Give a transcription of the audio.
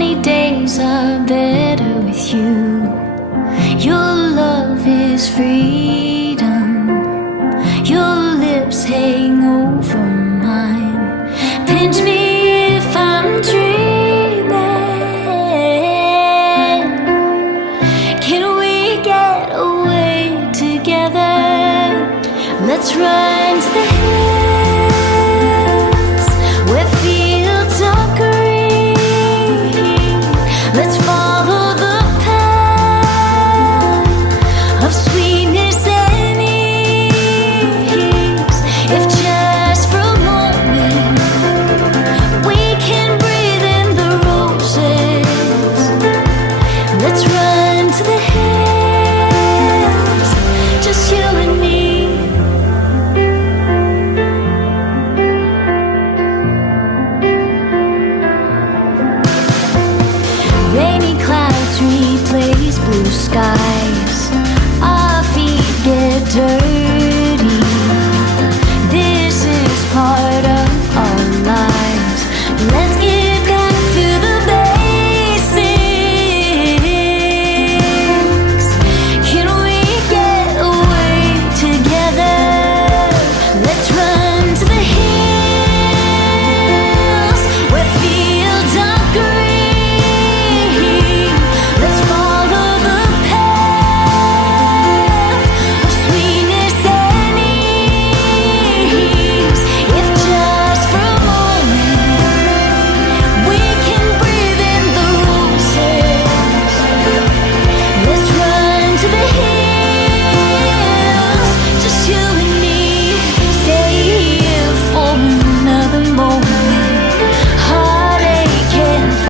Sunny days are better with you. Your love is freedom. Your lips hang over mine. Pinch me if I'm dreaming. Can we get away together? Let's run to the hills where fields are green. Let's follow the path of sweetness and ease. If just for a moment we can breathe in the roses. Let's run to the hills, just you and me. Rainy clouds replace blue skies. Our feet get dirty.